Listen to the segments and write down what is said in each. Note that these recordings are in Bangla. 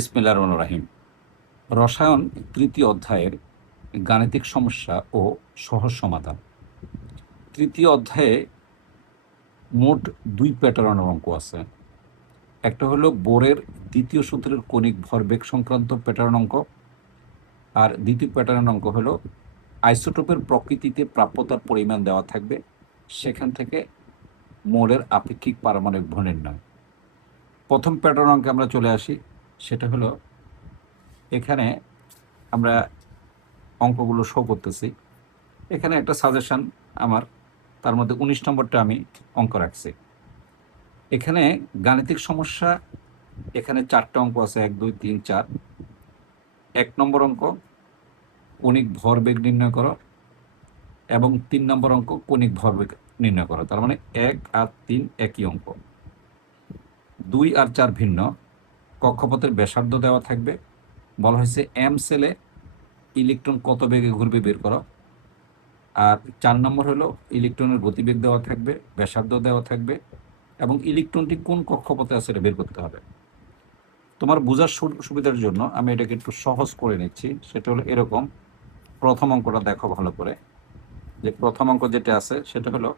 বিসমিল্লাহির রহমানির রহিম। রসায়ন তৃতীয় অধ্যায়ের গাণিতিক সমস্যা ও সহজ সমাধান। তৃতীয় অধ্যায়ে মোট ২ প্যাটার্নের অঙ্ক আছে। একটা হলো বোরের দ্বিতীয় সূত্রের কণিক ভরবেগ সংক্রান্ত প্যাটার্ন অঙ্ক, আর দ্বিতীয় প্যাটার্ন অঙ্ক হলো আইসোটোপের প্রকৃতিতে প্রাপ্যতার পরিমাণ দেওয়া থাকবে, সেখান থেকে মোলের আপেক্ষিক পারমাণবিক ভর নির্ণয়। প্রথম প্যাটার্ন অঙ্কে আমরা চলে আসি। সেটা হলো এখানে আমরা অঙ্কগুলো শো করতেছি। এখানে একটা সাজেশন আমার, তার মধ্যে ১৯ নম্বরটা আমি অঙ্ক রাখছি। এখানে গাণিতিক সমস্যা, এখানে 4টা অঙ্ক আছে, 1 2 3 4। 1 নম্বর অঙ্ক কণিক ভরবেগ নির্ণয় করো, এবং 3 নম্বর অঙ্ক কণিক ভরবেগ নির্ণয় করো। তার মানে 1 আর 3 একই অঙ্ক। 2 আর 4 ভিন্ন। কক্ষপথের ব্যাসার্ধ দেওয়া থাকবে, বলা হয়েছে এম সেলে ইলেকট্রন কত বেগে ঘুরবে বের করো। আর 4 নম্বর হলো ইলেকট্রনের গতিবেগ দেওয়া থাকবে, ব্যাসার্ধ দেওয়া থাকবে, এবং ইলেকট্রনটি কোন কক্ষপথে আছে এটা বের করতে হবে। তোমার বোঝার সুবিধার জন্য আমি এটাকে একটু সহজ করে নিচ্ছি। সেটা হলো এরকম। প্রথম অঙ্কটা দেখো ভালো করে, যে প্রথম অঙ্ক যেটা আছে সেটা হলো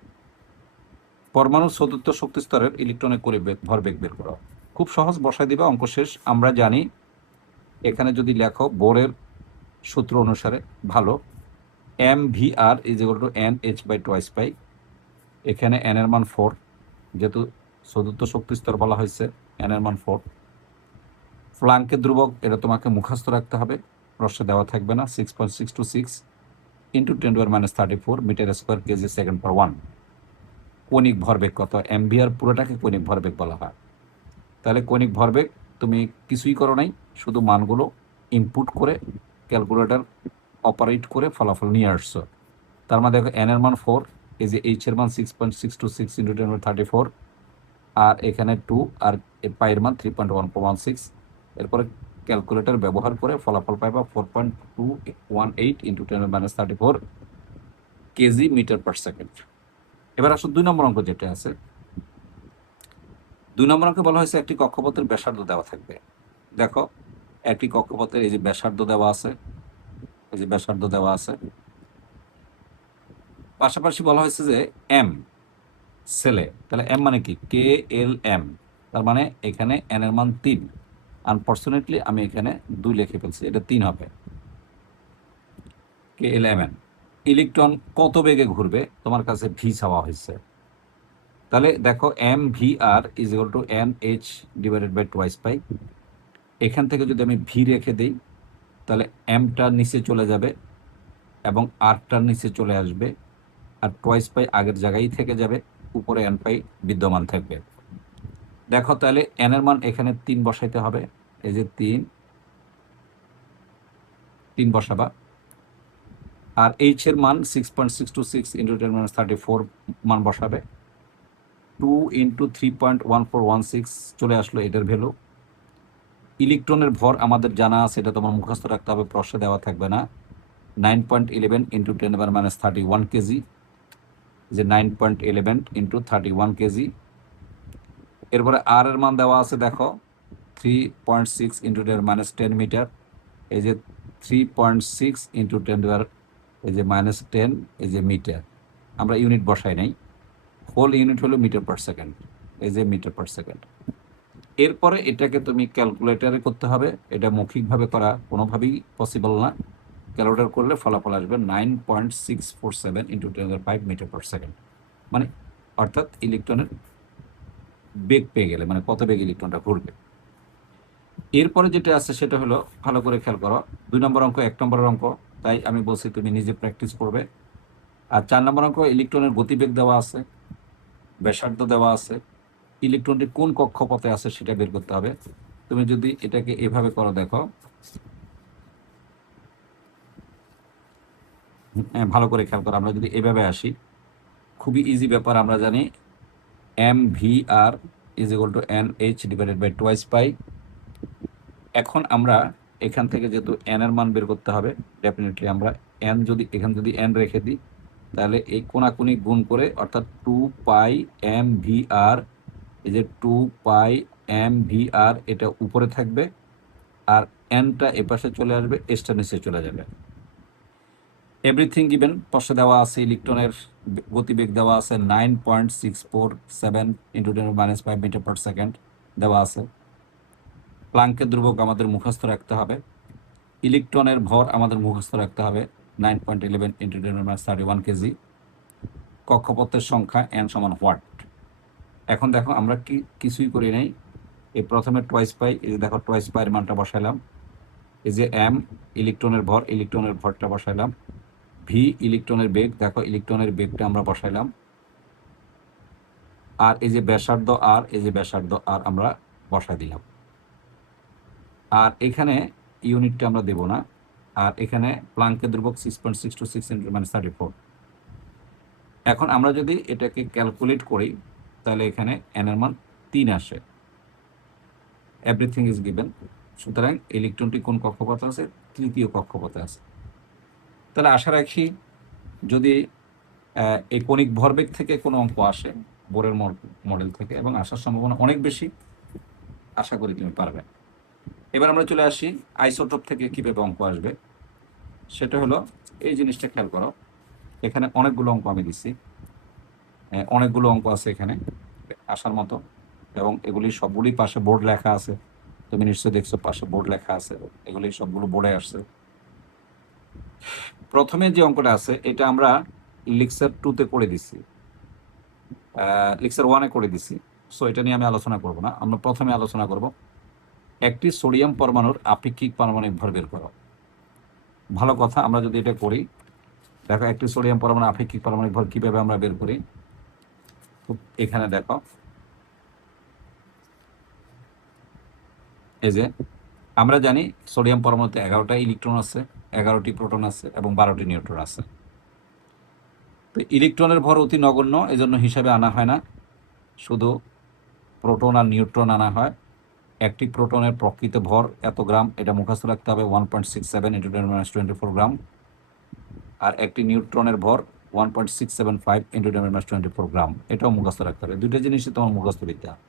পরমাণুর চতুর্থ শক্তি স্তরের ইলেকট্রনের ভরবেগ বের করো। খুব সহজ, বসাই দিবা, অঙ্ক শেষ। আমরা জানি এখানে যদি লেখো বোরের সূত্র অনুসারে ভালো, M V R is equal to N H by twice pi. এখানে এন এর মান 4, যেহেতু চতুর্থ শক্তি স্তর বলা হয়েছে, এন এর মান 4। প্লাঙ্কের ধ্রুবক, এটা তোমাকে মুখস্থ রাখতে হবে, প্রশ্নে দেওয়া থাকবে না। 6.626 ইন্টু 10⁻34 metre square KG second per 1। কণিক ভরবেগ কত? এমভিআর পুরোটাকে কণিক ভরবেগ বলা হয়। তাহলে কণিক ভরবেগ তুমি কিছুই করো নাই, শুধু মানগুলো ইনপুট করে ক্যালকুলেটর অপারেট করে ফলাফল নিয়ে আসছো। তার মানে দেখো এন এর মান 4, এই যে এইচ এর মান 6.626 ইন্টু 10⁻34, আর এখানে 2, আর পাইয়ের মান 3.116। এরপরে ক্যালকুলেটর ব্যবহার করে ফলাফল পাইবা 4.218 ইন্টু 10⁻34 কেজি মিটার পার সেকেন্ড। এবার আসো 2 নম্বর অঙ্ক যেটা আছে। 2 নম্বর অঙ্কে বলা হয়েছে একটি কক্ষপথের ব্যাসার্ধ দেওয়া থাকবে। দেখো একটি কক্ষপথের এই যে ব্যাসার্ধ দেওয়া আছে, এই যে ব্যাসার্ধ দেওয়া আছে, পাশাপাশি বলা হয়েছে যে এম সেলে, তাহলে এম মানে কি? কে এল এম। তার মানে এখানে এন এর মান 3। আনফর্চুনেটলি আমি এখানে 2 লিখে ফেলছি, এটা 3 হবে। কে এল এম এন। ইলেকট্রন কত বেগে ঘুরবে তোমার কাছে ভি চাওয়া হয়েছে। তাহলে দেখো M V R is equal to N H divided by twice pi. এখান থেকে যদি আমি ভি রেখে দিই, তাহলে এমটা নিচে চলে যাবে এবং আরটার নিচে চলে আসবে, আর টোয়াইস পাই আগের জায়গায় থেকে যাবে, উপরে এন পাই বিদ্যমান থাকবে। দেখো তাহলে এন এর মান এখানে 3 বসাইতে হবে, এই যে 3 বসাবা। আর এইচ এর মান 6.626 ইন্টু 10⁻34 মান বসাবে। 2 ইন্টু 3.1416 চলে আসলো এটার ভ্যালু। ইলেকট্রনের ভর আমাদের জানা আছে, এটা তোমার মুখস্থ রাখতে হবে, প্রশ্নে দেওয়া থাকবে না। 9.11 ইন্টু 10⁻31 কেজি, যে 9.11 ইন্টু 31 কেজি। এরপরে আর এর মান দেওয়া আছে, দেখো 3.6 ইন্টু 10⁻10 মিটার, এই যে 3.6 ইন্টু 10 এই যে -10, এই যে মিটার। আমরা ইউনিট বসাই নাই, হোল ইউনিট হলো মিটার পার সেকেন্ড, এই যে মিটার পার সেকেন্ড। এরপরে এটাকে তুমি ক্যালকুলেটারে করতে হবে, এটা মৌখিকভাবে করা কোনোভাবেই পসিবল না। ক্যালকুলেটর করলে ফলাফল আসবে 9.647 ইন্টু 10⁵ মিটার পার সেকেন্ড, মানে অর্থাৎ ইলেকট্রনের বেগ পেয়ে গেলে, মানে কত বেগ ইলেকট্রনটা ঘুরবে। এরপরে যেটা আছে সেটা হলো, ভালো করে খেয়াল করো, 2 নম্বর অঙ্ক 1 নম্বরের অঙ্ক, তাই আমি বলছি তুমি নিজে প্র্যাকটিস করবে। আর 4 নম্বর অঙ্ক ইলেকট্রনের গতিবেগ দেওয়া আছে, ব্যাসার্ধ দেওয়া আছে, ইলেকট্রনটি কোন কক্ষপথে আছে সেটা বের করতে হবে। তুমি যদি এটাকে এভাবে করো, দেখো ভালো করে খেয়াল করো, আমরা যদি এভাবে আসি, খুবই ইজি ব্যাপার। আমরা জানি M V R is equal to N H divided by twice pi. এখন আমরা এখান থেকে যেহেতু এন এর মান বের করতে হবে, ডেফিনেটলি আমরা এন যদি এখানে যদি এন রেখে দিই, তাহলে এই কোনাকুনি গুণ করে, অর্থাৎ 2 পাই এম ভি আর, এই যে 2 পাই এম ভি আর এটা উপরে থাকবে, আর এনটা এপাশে চলে আসবে, এসটা নিচে চলে যাবে। এভরিথিং গিভেন, পাশে দেওয়া আছে ইলেকট্রনের গতিবেগ দেওয়া আছে 9.647 ইন্টু 10⁻5 মিটার পার সেকেন্ড দেওয়া আছে। প্লাঙ্কের ধ্রুবক আমাদের মুখস্থ রাখতে হবে। ইলেকট্রনের ভর আমাদের মুখস্থ রাখতে হবে 9.11 ইন্টু 10⁻31 কেজি। কক্ষপথের সংখ্যা n সমান হোয়াট। এখন দেখো আমরা কিছুই করি নাই, এই প্রথমে টোয়াইস পাই, এই যে দেখো টোয়াইস পাইয়ের মানটা বসাইলাম, এই যে m ইলেকট্রনের ভর, ইলেকট্রনের ভরটা বসাইলাম, ভি ইলেকট্রনের বেগ, দেখো ইলেকট্রনের বেগটা আমরা বসাইলাম, আর এই যে ব্যাসার্ধ আর, এই যে ব্যাসার্ধ আর আমরা বসাই দিলাম। আর এখানে ইউনিটটা আমরা দেব না। আর এখানে প্লাঙ্কের ধ্রুবক 6.626 × 10⁻34। এখন আমরা যদি এটাকে ক্যালকুলেট করি তাহলে এখানে n এর মান 3 আসে। Everything is given. সুতরাং ইলেকট্রনটি কোন কক্ষপথে আছে? তৃতীয় কক্ষপথে আছে। তাহলে আশা রাখি যদি এই কণিক ভরবেগ থেকে কোনো অঙ্ক আসে বোরের মডেল থেকে, এবং আসার সম্ভাবনা অনেক বেশি, আশা করি তুমি পারবে। এবার আমরা চলে আসি আইসোটোপ থেকে কীভাবে অঙ্ক আসবে। সেটা হলো এই জিনিসটা খেয়াল করো, এখানে অনেকগুলো অঙ্ক আমি দিচ্ছি, অনেকগুলো অঙ্ক আছে এখানে আসার মতো, এবং এগুলি সবগুলি পাশে বোর্ড লেখা আছে। তুমি নিশ্চয়ই দেখছো পাশে বোর্ড লেখা আছে, এগুলি সবগুলো বোর্ডে আসছে। প্রথমে যে অঙ্কটা আছে এটা আমরা লেকচার 2-তে করে দিচ্ছি, লেকচার 1-এ করে দিচ্ছি। সো এটা নিয়ে আমি আলোচনা করব না। আমরা প্রথমে আলোচনা করব একটি সোডিয়াম পরমাণুর আপেক্ষিক পারমাণবিক ভর বের করো। ভালো কথা, আমরা যদি এটা করি, দেখো একটি সোডিয়াম পরমাণু আপেক্ষিক পারমাণবিক ভর কিভাবে আমরা বের করি। এখানে দেখো এই যে আমরা জানি সোডিয়াম পরমাণুতে 11টা ইলেকট্রন আছে, 11টি প্রোটন আছে এবং 12টি নিউট্রন আছে। তো ইলেকট্রনের ভর অতি নগণ্য, এজন্য হিসাবে আনা হয় না, শুধু প্রোটন আর নিউট্রন আনা হয়। একটি প্রোটনের প্রকৃত ভর এত গ্রাম, এটা মুখস্থ রাখতে হবে 1.67 × 10⁻24 গ্রাম। আর একটি নিউট্রনের ভর 1.675 × 10⁻24 গ্রাম, এটাও মুখস্থ রাখতে হবে। দুইটা জিনিসই তোমার মুখস্থ দিতে হবে।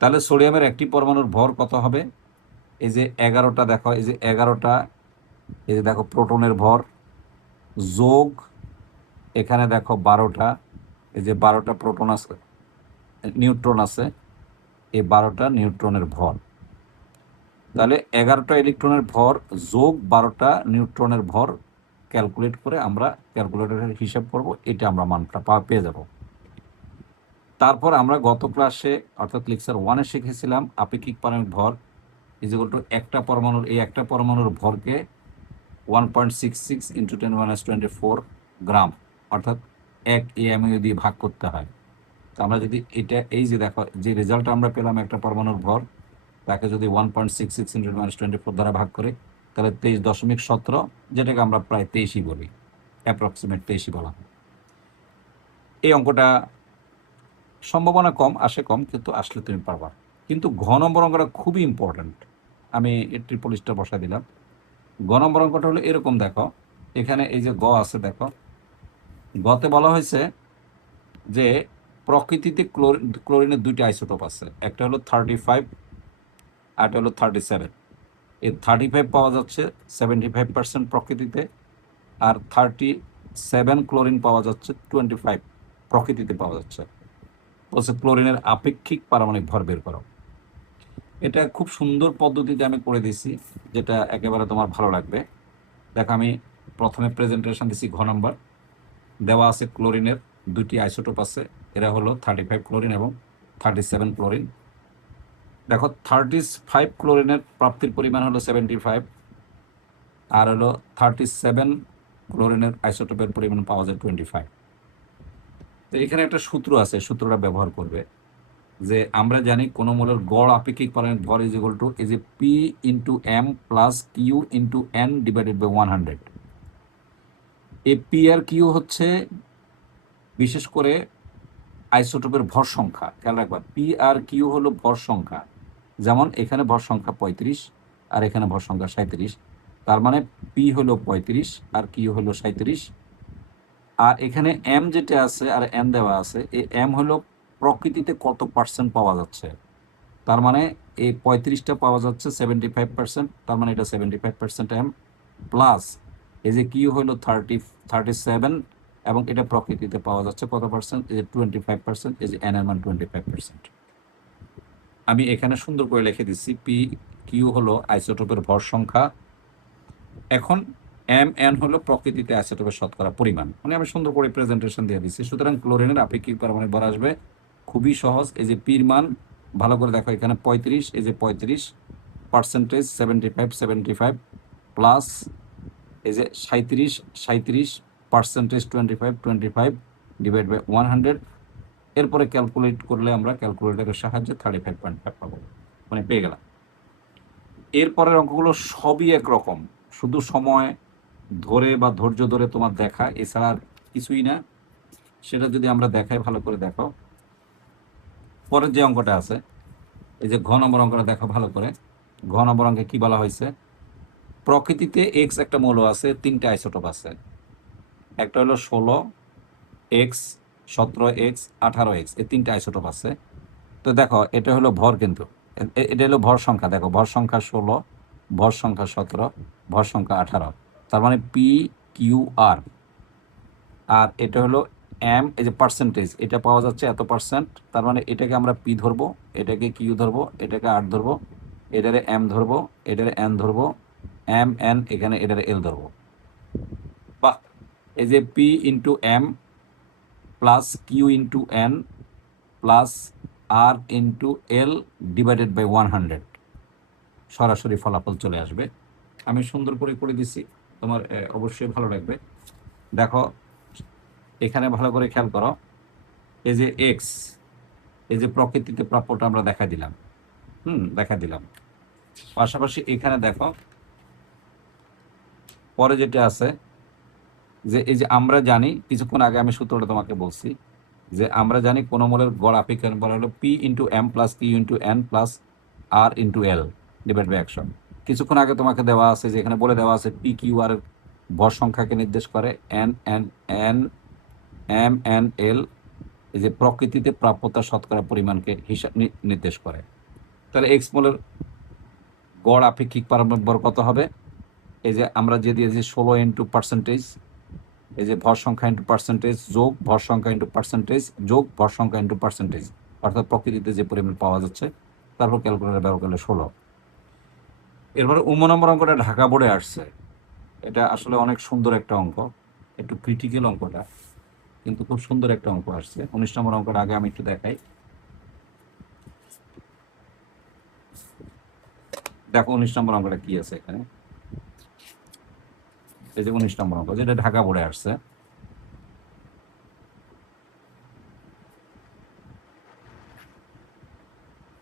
তাহলে সোডিয়ামের একটি পরমাণুর ভর কত হবে? এই যে 11টা, দেখো এই যে 11টা, এই যে দেখো প্রোটনের ভর যোগ এখানে দেখো 12টা, এই যে 12টা প্রোটন আছে, নিউট্রন আছে, এই 12টা নিউট্রনের ভর। তাহলে 11টা ইলেকট্রনের ভর যোগ 12টা নিউট্রনের ভর ক্যালকুলেট করে আমরা ক্যালকুলেটরের হিসাব করব, এটা আমরা মানটা পেয়ে যাব। তারপর আমরা গত ক্লাসে অর্থাৎ লেকচার 1-এ শিখেছিলাম আপেক্ষিক পারমাণবিক ভর = একটা পরমাণুর, এই একটা পরমাণুর ভরকে 1.66 × 10⁻24 গ্রাম অর্থাৎ 1 AMU দিয়ে ভাগ করতে হয়। তো আমরা যদি এটা, এই যে দেখো যে রেজাল্ট আমরা পেলাম একটা পরমাণুর ভর, তাকে যদি 1.66 × 10⁻24 দ্বারা ভাগ করে, তাহলে 23.17, যেটাকে আমরা প্রায় 23ই বলি, অ্যাপ্রক্সিমেট 23ই বলা হয়। এই অঙ্কটা সম্ভাবনা কম, আসে কম, কিন্তু আসলে তুমি পারবা। কিন্তু ঘ নম্বর অঙ্কটা খুবই ইম্পর্ট্যান্ট। আমি ট্রিপলিশটা বসাই দিলাম। গ নম্বর অঙ্কটা হলো এরকম, দেখো এখানে এই যে গ আছে, দেখো গতে বলা হয়েছে যে প্রকৃতিতে ক্লোরিনের 2টি আইসোটোপ আছে, একটা হলো 35 আর একটা হলো 37। এই 35 পাওয়া যাচ্ছে 75% প্রকৃতিতে, আর 37 ক্লোরিন পাওয়া যাচ্ছে 25 প্রকৃতিতে পাওয়া যাচ্ছে। বলছে ক্লোরিনের আপেক্ষিক পারমাণবিক ভর বের করো। এটা খুব সুন্দর পদ্ধতিতে আমি করে দিছি, যেটা একেবারে তোমার ভালো লাগবে। দেখো আমি প্রথমে প্রেজেন্টেশন দিছি, ঘ নম্বর দেওয়া আছে ক্লোরিনের 2টি আইসোটোপ আছে, এরা হলো 35 ক্লোরিন এবং 37 ক্লোরিন। দেখো 35 ক্লোরিনের প্রাপ্তির পরিমাণ হলো 75, আর হলো 37 ক্লোরিনের আইসোটোপের পরিমাণ পাওয়া যায় 25। তো এখানে একটা সূত্র আছে, সূত্রটা ব্যবহার করবে, যে আমরা জানি কোন মৌলের গড় আপেক্ষিক পারমাণবিক ভর is P × M + Q × N / 100। এই P আর Q হচ্ছে বিশেষ করে আইসোটোপের ভর সংখ্যা। খেয়াল রাখবা, P আর Q হলো ভর সংখ্যা। যেমন এখানে ভর সংখ্যা 35 আর এখানে ভর সংখ্যা 37, তার মানে P হলো 35 আর Q হলো 37। আর এখানে M যেটা আছে আর N দেওয়া আছে, এই M হলো প্রকৃতিতে কত % পাওয়া যাচ্ছে, তার মানে এই 35টা পাওয়া যাচ্ছে 75%, তার মানে এটা 75% এম, প্লাস এই যে কিউ হলো 37, এবং এটা প্রকৃতিতে পাওয়া যাচ্ছে কত পার্সেন্ট, এই যে 25%, এই যে এন এর মান 25%। আমি এখানে সুন্দর করে লিখে দিচ্ছি, পি কিউ হলো আইসোটোপের ভর সংখ্যা, এখন এম এন হলো প্রকৃতিতে আইসোটোপের শতকরা পরিমাণ। মানে আমি সুন্দর করে প্রেজেন্টেশন দিয়ে দিচ্ছি। সুতরাং ক্লোরিনের আপেক্ষিক পারমাণবিক ভর আসবে খুবই সহজ। এই যে পির মান ভালো করে দেখো, এখানে 35, এই যে 35 পার্সেন্টেজ 75 প্লাস এই যে 37 পার্সেন্টেজ 25 ডিভাইড বাই 100, এরপরে ক্যালকুলেট করলে আমরা ক্যালকুলেটরের সাহায্যে 35.5 পাবো, মানে পেয়ে গেলাম। এরপরের অঙ্কগুলো সবই একরকম, শুধু সময় ধরে বা ধৈর্য ধরে তোমার দেখা, এছাড়া আর কিছুই না। সেটা যদি আমরা দেখাই, ভালো করে দেখো পরের যে অঙ্কটা আছে, এই যে ঘ নম্বর অঙ্কটা দেখো ভালো করে। ঘ নম্বর অঙ্কে কি বলা হয়েছে, প্রকৃতিতে এক্স একটা মৌল আছে, 3টে আইসোটোপ আছে, একটা হলো 16x, 17x, 18x, এই 3টে আইসোটোপ আছে। তো দেখো এটা হলো ভর, কিন্তু এটা হলো ভর সংখ্যা, দেখো ভর সংখ্যা 16, ভর সংখ্যা 17, ভর সংখ্যা 18, তার মানে পি কিউ আর। আর এটা হলো এম, এই যে পার্সেন্টেজ, এটা পাওয়া যাচ্ছে এত পার্সেন্ট, তার মানে এটাকে আমরা পি ধরবো, এটাকে কিউ ধরবো, এটাকে আর ধরবো, এটারে এম ধরবো, এটারে এন ধরবো, এম এন, এখানে এটারে এল ধরবো। বাহ, এই যে P into M plus Q into N plus R into L divided by 100, সরাসরি ফলাফল চলে আসবে। আমি সুন্দর করে দিছি, তোমার অবশ্যই ভালো লাগবে। দেখো এখানে ভালো করে খেয়াল করো, এই যে এক্স, এই যে প্রকৃতিতে প্রাপ্যটা আমরা দেখা দিলাম, দেখা দিলাম। পাশাপাশি এখানে দেখো পরে যেটা আছে, যে এই যে আমরা জানি, কিছুক্ষণ আগে আমি সূত্রটা তোমাকে বলছি, যে আমরা জানি কোন মোলের গড় আপেক্ষিক বল হলো P into M plus Q into N plus R into L divide by 100। কিছুক্ষণ আগে তোমাকে দেওয়া আছে, যে এখানে বলে দেওয়া আছে পি কিউ আর ভর সংখ্যাকে নির্দেশ করে, N N N M N L এই যে প্রকৃতিতে প্রাপ্যতা শতকরা পরিমাণকে হিসাব নির্দেশ করে। তাহলে এক্স মোলের গড় আপেক্ষিক পারমাণবিক ভর কত হবে, এই যে আমরা যে দিয়েছি 16 ইন্টু পার্সেন্টেজ, এই যে ভর সংখ্যা ইন্টু পার্সেন্টেজ যোগ ভর সংখ্যা ইন্টু পার্সেন্টেজ যোগ ভর সংখ্যা ইন্টু পার্সেন্টেজ, অর্থাৎ প্রকৃতিতে যে পরিমাণ পাওয়া যাচ্ছে, তারপর ক্যালকুলেটর ব্যবহার করলে 16। এরপরে নম্বর অঙ্কটা ঢাকা বোর্ডে আসছে। এটা আসলে অনেক সুন্দর একটা অঙ্ক, একটু ক্রিটিক্যাল অঙ্কটা, কিন্তু খুব সুন্দর একটা অঙ্ক আসছে। 19 নম্বর অঙ্কটা আগে আমি একটু দেখাই। দেখো 19 নম্বর অঙ্কটা কি আছে এখানে, এই যে 19 নম্বর অঙ্ক, যেটা ঢাকা বোর্ডে আসছে।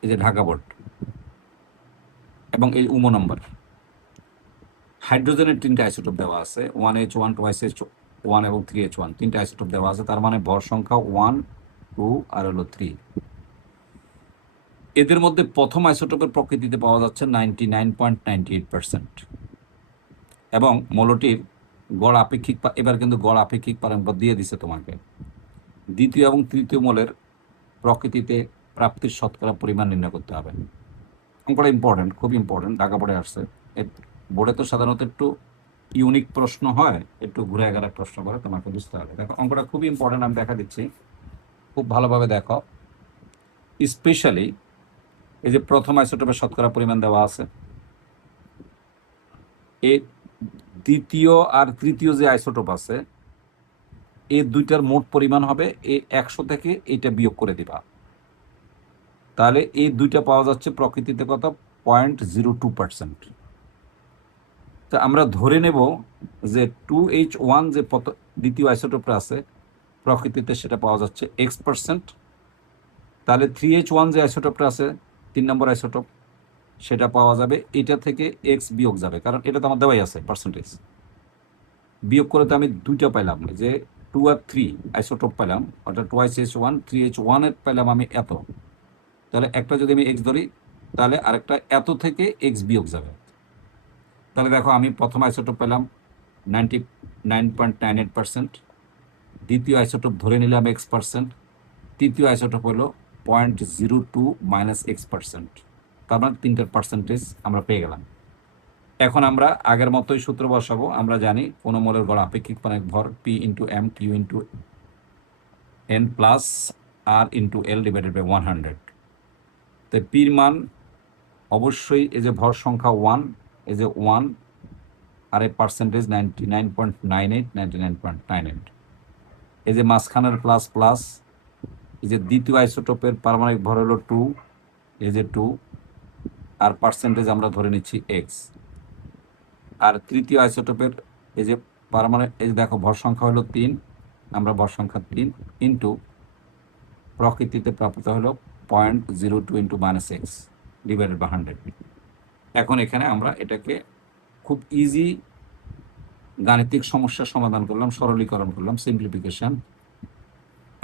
এই যে ঢাকা বোর্ড এবং এই নম্বর, হাইড্রোজেনের 3টে আইসোটোপ দেওয়া আছে, 1H1, 2H1 এবং 3H1, 3টে আইসোটোপ দেওয়া আছে। তার মানে ভর সংখ্যা 1, 2 আর হলো 3। এদের মধ্যে প্রথম আইসোটোপের প্রকৃতিতে পাওয়া যাচ্ছে 99.98%, এবং মৌলটির গড় আপেক্ষিক, এবার কিন্তু গড় আপেক্ষিক পারমাণবিক দিয়ে দিছে তোমাকে। দ্বিতীয় এবং তৃতীয় মৌলের প্রকৃতিতে প্রাপ্তির শতকরা পরিমাণ নির্ণয় করতে হবে। অঙ্কটা ইম্পর্টেন্ট, খুব ইম্পর্টেন্ট, ঢাকা বোর্ডে আসছে। বোর্ডে তো সাধারণত একটু ইউনিক প্রশ্ন হয়, একটু ঘুরে গেলে প্রশ্ন করে, তোমাকে বুঝতে হবে। দেখো অঙ্কটা খুবই ইম্পর্টেন্ট, আমি দেখা দিচ্ছি, খুব ভালোভাবে দেখো। স্পেশালি এই যে প্রথম আইসোটোপের শতকরা পরিমাণ দেওয়া আছে, এই দ্বিতীয় আর তৃতীয় যে আইসোটোপ আছে, এই দুইটার মোট পরিমাণ হবে এই 100 থেকে এইটা বিয়োগ করে দিবা, তাহলে এই দুইটা পাওয়া যাচ্ছে প্রকৃতিতে কত, 0.02%। তা আমরা ধরে নেব যে 2H1 যে দ্বিতীয় আইসোটোপটা আছে প্রকৃতিতে, সেটা পাওয়া যাচ্ছে X%। তাহলে 3H1 যে আইসোটোপটা আছে 3 নম্বর আইসোটোপ, সেটা পাওয়া যাবে এটা থেকে X বিয়োগ যাবে, কারণ এটা তো আমার দেওয়াই আছে পার্সেন্টেজ। বিয়োগ করে তো আমি দুইটা পাইলাম, যে 2 আর 3 আইসোটোপ পেলাম, অর্থাৎ 2H1, 3H1 এর পেলাম আমি এত। তাহলে একটা যদি আমি X ধরি, তাহলে আরেকটা এত থেকে X বিয়োগ যাবে। তাহলে দেখো আমি প্রথম আইসোটোপ পেলাম 99.98%, দ্বিতীয় আইসোটোপ ধরে নিলাম X%, তৃতীয় আইসোটোপ হলো 0.02 মাইনাস x%, তার মানে 3টার পার্সেন্টেজ আমরা পেয়ে গেলাম। এখন আমরা আগের মতোই সূত্র বসাবো। আমরা জানি কোনো মোলের গড় আপেক্ষিক পারমাণবিক ভর P into M Q into N plus R into L divided by 100। তো পির মান অবশ্যই এই যে ভর সংখ্যা 1, এই যে 1 আর এই পার্সেন্টেজ 99.98, 99.98, এই যে মাঝখানের প্লাস প্লাস, এই যে দ্বিতীয় আইসোটোপের পারমাণবিক ভর হলো 2, এই যে 2 আর পার্সেন্টেজ আমরা ধরে নিচ্ছি x। আর তৃতীয় আইসোটোপের এই যে পারমাণবিক, এই যে দেখো ভর সংখ্যা হলো 3, আমরা ভর সংখ্যা 3 ইন্টু প্রকৃতিতে প্রাপ্ত হলো 0.02 into minus x divided by 100। এখন এখানে আমরা এটাকে খুব ইজি গাণিতিক সমস্যার সমাধান করলাম, সরলীকরণ করলাম, সিম্পলিফিকেশন।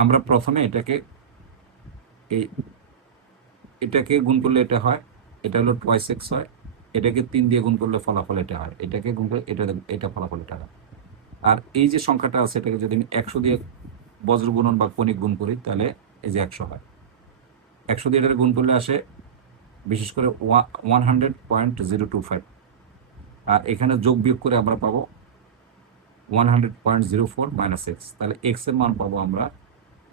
আমরা প্রথমে এটাকে গুণ করলে এটা হয়, এটা হলো 2x হয়, এটাকে 3 দিয়ে গুণ করলে ফলাফল এটা হয়, এটাকে গুণ করলে এটা ফলাফল এটা হয়। আর এই যে সংখ্যাটা আছে এটাকে যদি আমি 100 দিয়ে বজ্র গুণন বা কণিক গুণ করি তাহলে এই যে 100 হয়। 100 দিয়ে এটাকে গুণ করলে আসে বিশেষ করে 100.025, আর এখানে যোগ বিয়োগ করে আমরা পাবো 100.04 মাইনাস x। তাহলে x এর মান পাবো আমরা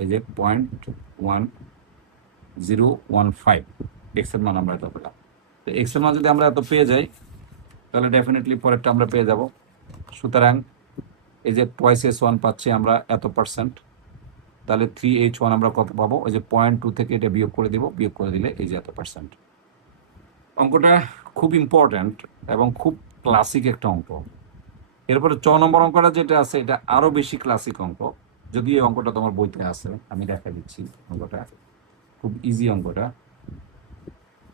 এই যে 0.1015, x এর মান আমরা এত পেলাম। তো x এর মান যদি আমরা এত পেয়ে যাই তাহলে ডেফিনেটলি পরেরটা আমরা পেয়ে যাব। সুতরাং এই যে 2s1 পাচ্ছি আমরা এত পার্সেন্ট, তাহলে 3h1 আমরা কত পাবো? ওই যে 0.2 থেকে এটা বিয়োগ করে দিব, বিয়োগ করে দিলে এই যে এত পার্সেন্ট। অঙ্কটা খুব ইম্পর্ট্যান্ট এবং খুব ক্লাসিক একটা অঙ্ক। এরপরে 6 নম্বর অঙ্কটা যেটা আছে এটা আরো বেশি ক্লাসিক অঙ্ক, যদি এই অঙ্কটা তোমার বইতে আছে, আমি দেখা দিচ্ছি। অঙ্কটা খুব ইজি, অঙ্কটা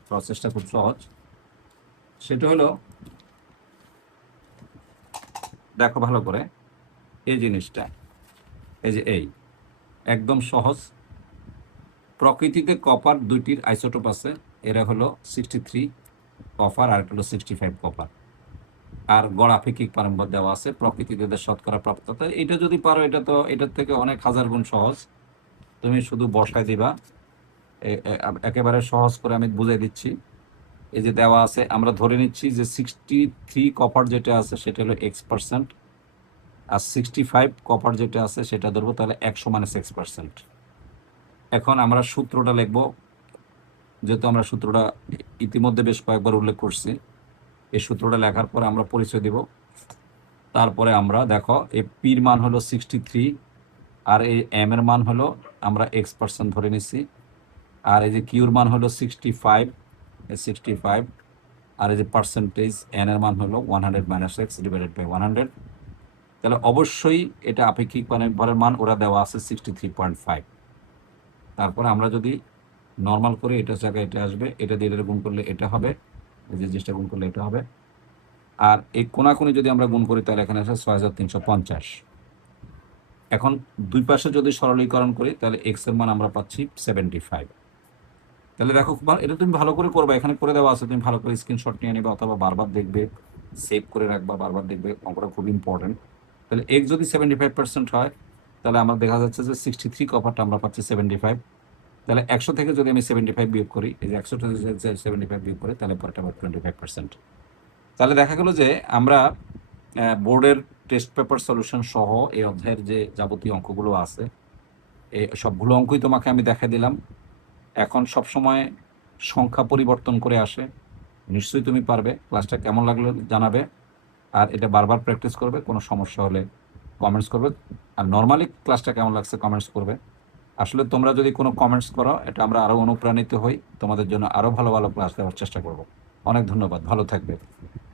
প্রসেসটা খুব সহজ। সেটা হলো, দেখো ভালো করে এই জিনিসটা, এই যে এই একদম সহজ। প্রকৃতিতে কপার দুইটির আইসোটোপ আছে, এরা হলো 63 কপার আর একটা হলো 65 কপার, আর গড় আপেক্ষিক পারম্য দেওয়া আছে, প্রকৃতিতে এদের শতকরা প্রাপ্ততা। এটা যদি পারো, এটা তো এটার থেকে অনেক হাজার গুণ সহজ, তুমি শুধু বসায় দিবা। একেবারে সহজ করে আমি বুঝাই দিচ্ছি। এই যে দেওয়া আছে, আমরা ধরে নিচ্ছি যে 63 কপার যেটা আছে সেটা হলো x%, আর 65 কপার যেটা আছে সেটা ধরবো তাহলে 100 মাইনাস x%। এখন আমরা সূত্রটা লিখব, যেহেতু আমরা সূত্রটা ইতিমধ্যে বেশ কয়েকবার উল্লেখ করছি। এই সূত্রটা লেখার পরে আমরা পরিচয় দিব। তারপরে আমরা দেখো এই পির মান হলো 63, আর এই এম এর মান হলো আমরা x% ধরে নিচ্ছি, আর এই যে কিউর মান হলো 65, আর এই যে পার্সেন্টেজ এন এর মান হলো 100 মাইনাস x ডিভাইডেড বাই 100। তাহলে অবশ্যই এটা আপেক্ষিক পারমাণবিক ভরের মান ওরা দেওয়া আছে 63.5। তারপরে আমরা যদি নর্মাল করে এটার জায়গায় এটা আসবে, এটা দিয়ে এটা গুণ করলে এটা হবে, এই যে জিনিসটা গুণ করলে এটা হবে, আর এই কোনাকুনি যদি আমরা গুণ করি তাহলে এখানে আসে 6350। এখন দুই পাশে যদি সরলীকরণ করি তাহলে এক্স এর মান আমরা পাচ্ছি 75। তাহলে দেখো এটা তুমি ভালো করে করবে, এখানে করে দেওয়া আছে, তুমি ভালো করে স্ক্রিনশট নিয়ে নেবে অথবা বারবার দেখবে, সেভ করে রাখবা, বারবার দেখবে। অঙ্কটা খুব ইম্পর্টেন্ট। তাহলে এক্স যদি 75% হয় তাহলে আমার দেখা যাচ্ছে যে 63 কপারটা আমরা পাচ্ছি 75। তাহলে 100 থেকে যদি আমি 75 বিয়োগ করি, এই যে 100 থেকে 75 বিয়োগ করি তাহলে পরেরটা আমার 25%। তাহলে দেখা গেল যে আমরা বোর্ডের টেস্ট পেপার সলিউশন সহ এই অধ্যায়ের যে যাবতীয় অঙ্কগুলো আছে, এই সবগুলো অঙ্কই তোমাকে আমি দেখা দিলাম। এখন সব সময় সংখ্যা পরিবর্তন করে আসে, নিশ্চয়ই তুমি পারবে। ক্লাসটা কেমন লাগলো জানাবে, আর এটা বারবার প্র্যাকটিস করবে। কোনো সমস্যা হলে কমেন্টস করবে, আর নর্মালি ক্লাসটা কেমন লাগছে কমেন্টস করবে। আসলে তোমরা যদি কোনো কমেন্টস করো, এটা আমরা আরও অনুপ্রাণিত হই, তোমাদের জন্য আরও ভালো ভালো ক্লাস দেওয়ার চেষ্টা করব। অনেক ধন্যবাদ, ভালো থাকবে।